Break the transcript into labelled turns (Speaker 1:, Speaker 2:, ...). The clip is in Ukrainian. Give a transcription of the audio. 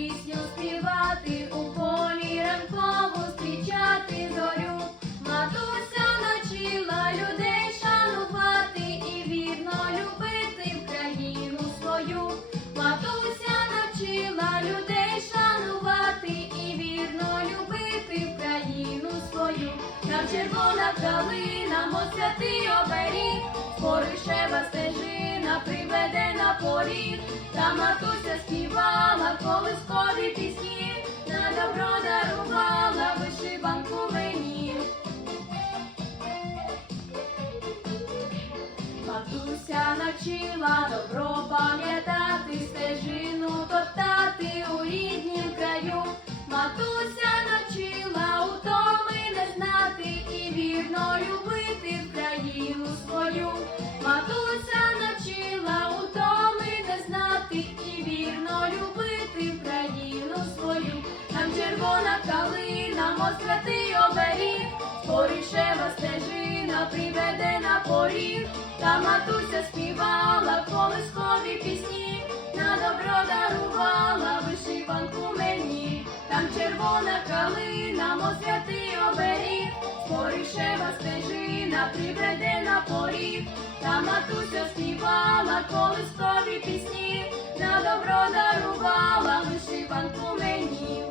Speaker 1: пісню співати, у полі ранкову зустрічати зорю. Матуся навчила людей шанувати і вірно любити в країну свою. Матуся навчила людей шанувати і вірно любити в країну свою. Нам червона калина, мосвяти оберіг поріг, та матуся співала колискові пісні, на добро дарувала вишиванку мені. Матуся навчила знати і вірно любити країну свою. Там червона калина, мов святий оберіг, Порішева стежина приведе на поріг, та матуся співала колискові пісні, на добро дарувала вишиванку мені, там червона калина, мов святий оберіг, Порішева стежина приведе на поріг, та матуся співала колискові пісні, на добро дарувала вишиванку мені.